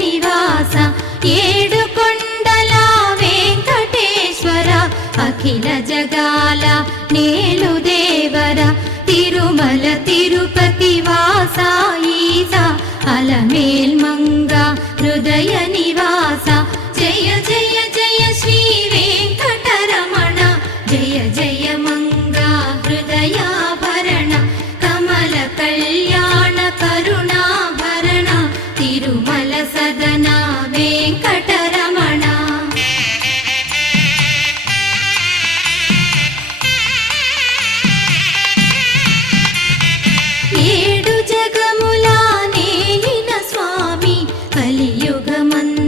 నివాస ఏడు కొండల వెంకటేశ్వర అఖిల జగాల నేలు దేవర తిరుమల తిరుపతి వాస ఈస అలమేల్ మంగ హృదయ నివాస జయ జయ జయ శ్రీ వెంకటరమణ జయ జయ మంగ హృదయాభరణ కమల కళ్యాణ కరుణాభరణ తిరుమల సదన వెంకటరమణ ఏడు జగముల నేలిన స్వామి కలియుగమందు